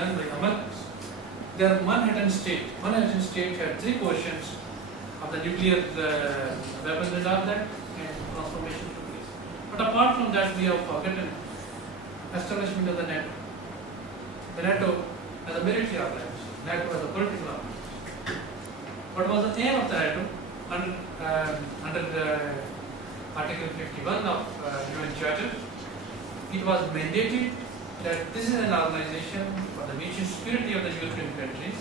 done by Americans. Their Manhattan State had 3 portions of the nuclear weapons and all that, and transformation took place. But apart from that, we have forgotten establishment of the NATO. The NATO as a military organization, NATO as a political organization. What was the aim of the NATO under the Article 51 of UN Charter? It was mandated that this is an organization for the mutual security of the European countries,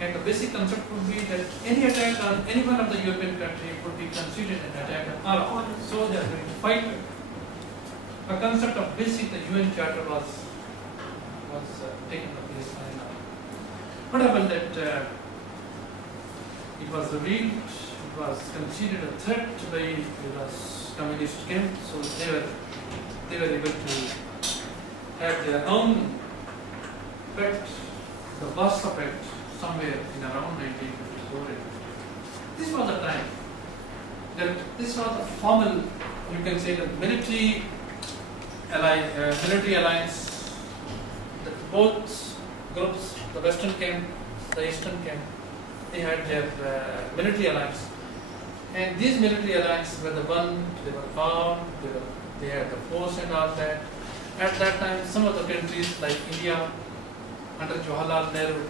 and the basic concept would be that any attack on any one of the European countries would be considered an attack on all. So they are going to fight. The concept of basic the UN Charter was taken up this time. What happened that it was revealed, it was considered a threat by the communist camp, so they were able to have their own pact, the Warsaw Pact, somewhere in around 1954. This was the time that this was a formal, you can say, the military alliance. That both groups, the Western camp, the Eastern camp, they had their military alliance, and these military alliances were the one they were armed, they had the force and all that. At that time, some of the countries like India under Jawaharlal Nehru,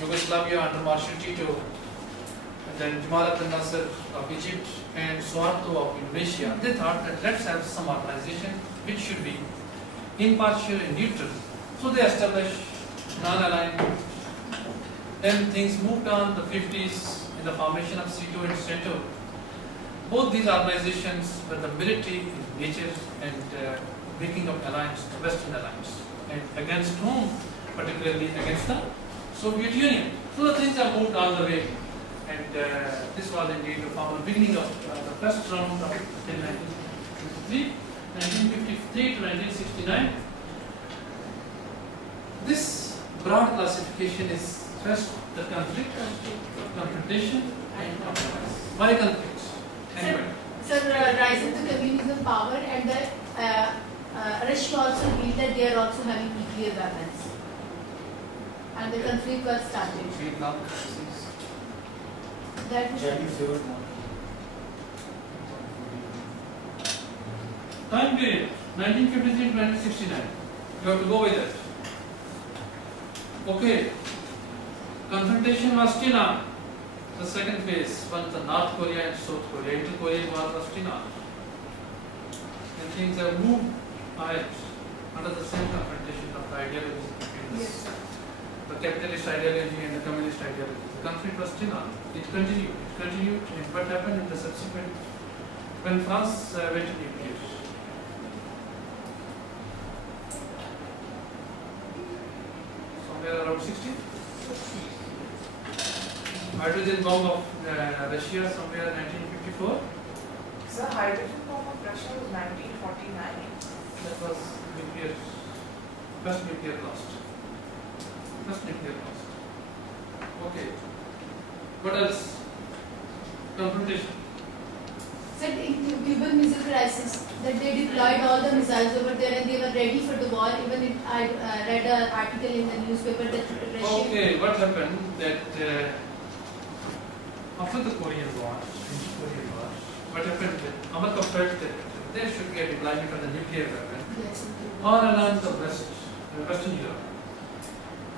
Yugoslavia under Marshal Tito, and then Jamal Abdel Nasser of Egypt, and Suharto of Indonesia, they thought that let's have some organization which should be impartial and neutral. So they established non-aligned. Then things moved on, the 50s, in the formation of SEATO and SEATO. Both these organizations were the military in nature and making up alliance, the Western alliance, and against whom? Particularly against the Soviet Union. So the things have moved all the way, and this was indeed the formal beginning of the first round of 1953, 1953 to 1969. This broad classification is first the conflict, confrontation, and compromise. Why conflict? Anyway. Sir, rise of the communism power and the Russia also revealed that they are also having nuclear weapons. And the conflict was started. That was time period 1953 to 1969. You have to go with that. Okay. Confrontation was still on. The second phase, once the North Korea and South Korea, inter-Korean war was still on. And things have moved ahead under the same confrontation of the ideology. yes. The capitalist ideology and the communist ideology. The conflict was still on. It continued. And what happened in the subsequent, when France went to nuclear? Somewhere around 60? Hydrogen bomb of Russia somewhere 1954. So hydrogen bomb of Russia was 1949. That was nuclear, first nuclear blast. Okay. What else? Confrontation. Sir, in the Cuban Missile Crisis, that they deployed all the missiles over there and they were ready for the war. Even I read an article in the newspaper that Russia. Okay, what happened that after the Korean War, what happened that America felt that there should be a deployment of the nuclear weapon Yes, all around the Western Europe.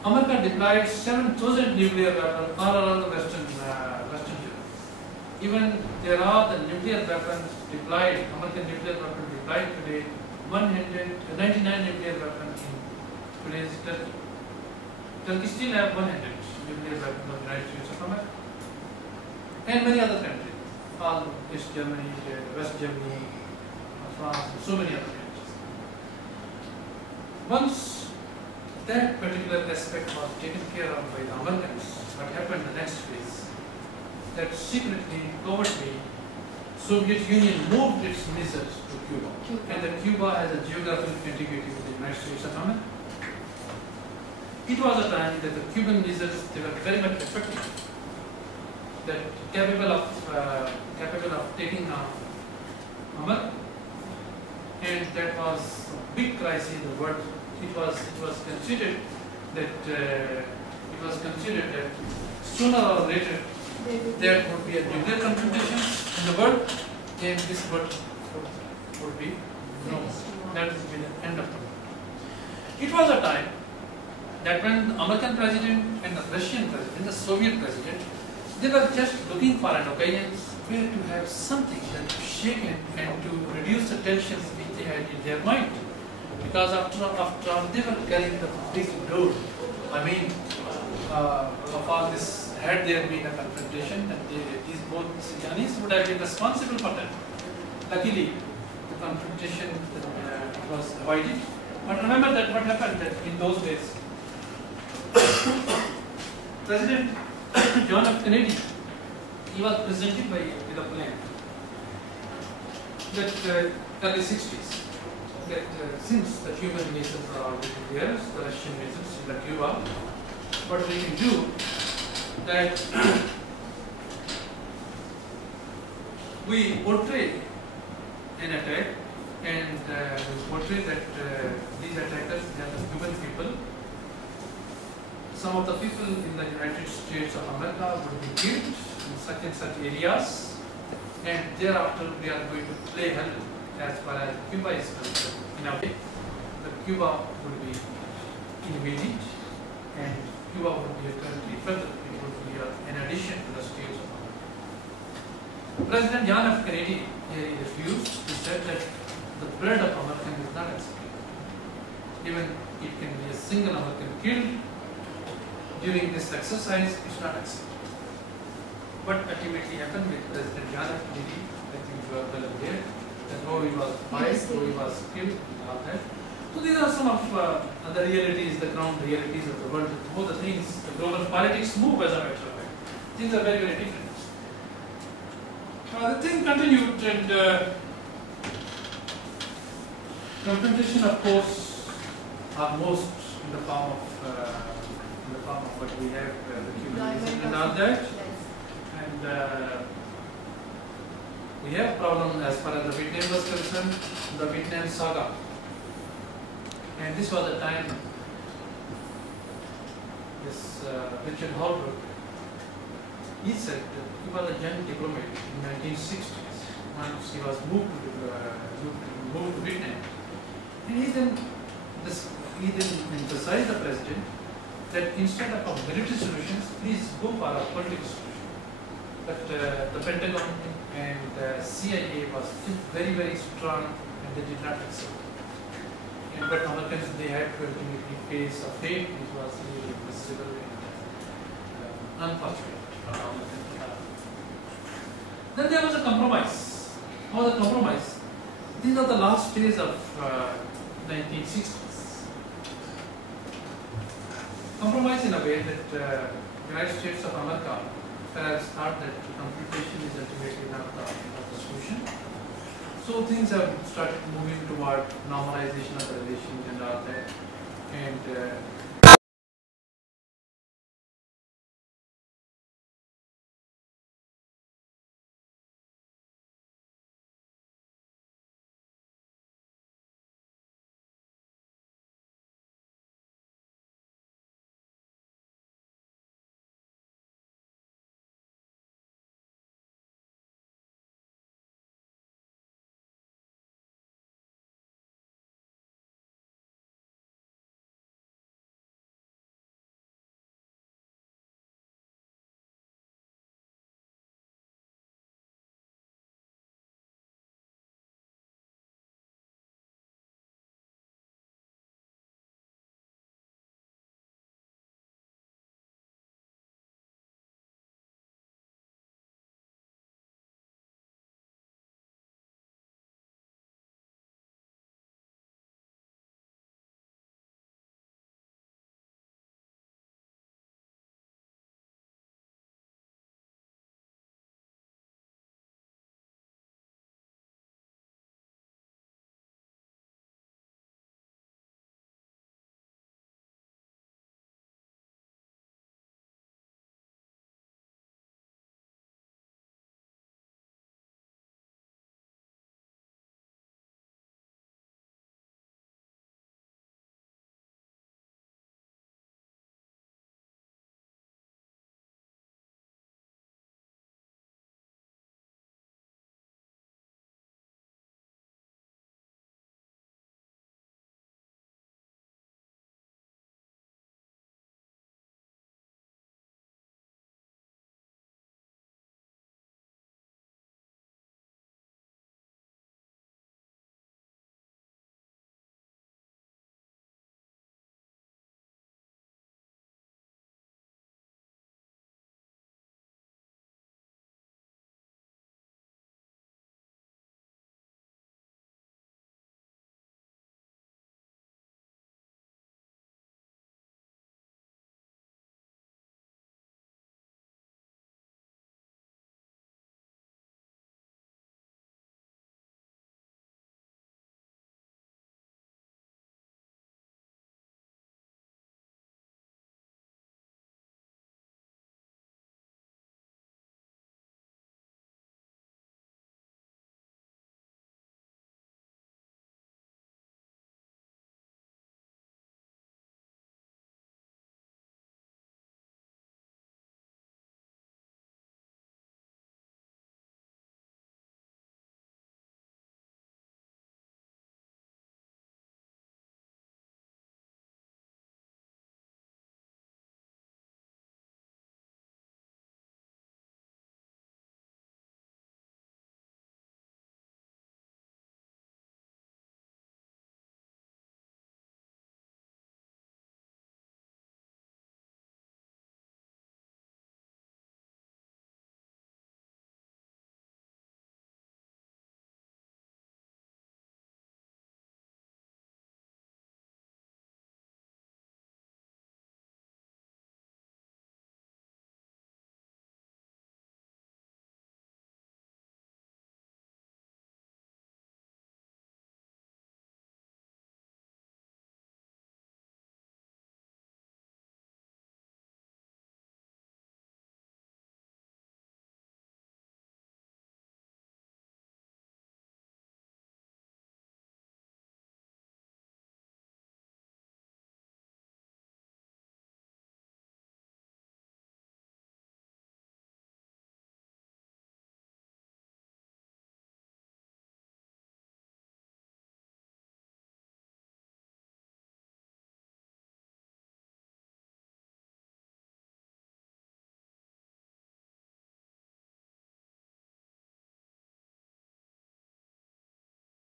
America deployed 7,000 nuclear weapons all around the Western Europe. Even there are the nuclear weapons deployed, American nuclear weapons deployed today, 199 nuclear weapons in today's Turkey. Turkey still have 100 nuclear weapons of the United States of America. And many other countries, all East Germany, West Germany, France, and so many other countries. Once that particular aspect was taken care of by the Americans, what happened in the next phase? That secretly, covertly, Soviet Union moved its missiles to Cuba. And that Cuba has a geographical contiguity with the United States of America. It was a time that the Cuban missiles, they were very much effective, that capable of taking on America. And that was a big crisis the world it was considered that sooner or later there would be a nuclear confrontation in the world, and this world would be no. That would be the end of the world. It was a time that when the American president and the Russian president, the Soviet president, they were just looking for an occasion where to have something that to shake and to reduce the tensions which they had in their mind. Because after all, they were carrying the big load. I mean, of all this, had there been a confrontation, and these both Chinese would have been responsible for that. Luckily, the confrontation was avoided. But remember that what happened that in those days, President John F. Kennedy, he was presented with a plan that early 60s, that since the Cuban missiles are already there, the Russian missiles in the Cuba, what we can do that we portray an attack, and we portray that these attackers, they are the Cuban people. Some of the people in the United States of America would be killed in such and such areas, and thereafter we are going to play hell as far as Cuba is concerned. In a way, the Cuba would be invaded, and Cuba would be a country further. It would be an addition to the States of America. President John F. Kennedy refused. He said that the blood of Americans is not acceptable. Even it can be a single American killed during this exercise, it's not acceptable. What ultimately happened with President John F. Kennedy, I think you are well aware, that how he was fired, how he was killed, and all that. So these are some of the realities, the ground realities of the world, how the things, the global politics move as a matter of fact. Things are very, very different. The thing continued, and confrontation, of course, are most in the form of what we have, the Cuban Missile and all that. And we have problem as far as the Vietnam was concerned, the Vietnam saga. And this was a time this Richard Holbrooke, he said that he was a young diplomat in 1960s once he was moved to Vietnam. And he then emphasized the president that instead of a military solutions, please go for a political solution. But the Pentagon and the CIA was still very, very strong, and they did not accept it. And but Americans, they had to ultimately face a fate which was really impossible and unfortunate for Americans. Then there was a compromise. How was the compromise? These are the last days of 1960s. Compromise in a way that United States of America perhaps thought that confrontation is ultimately not the solution. So things have started moving toward normalization of the relations and all that.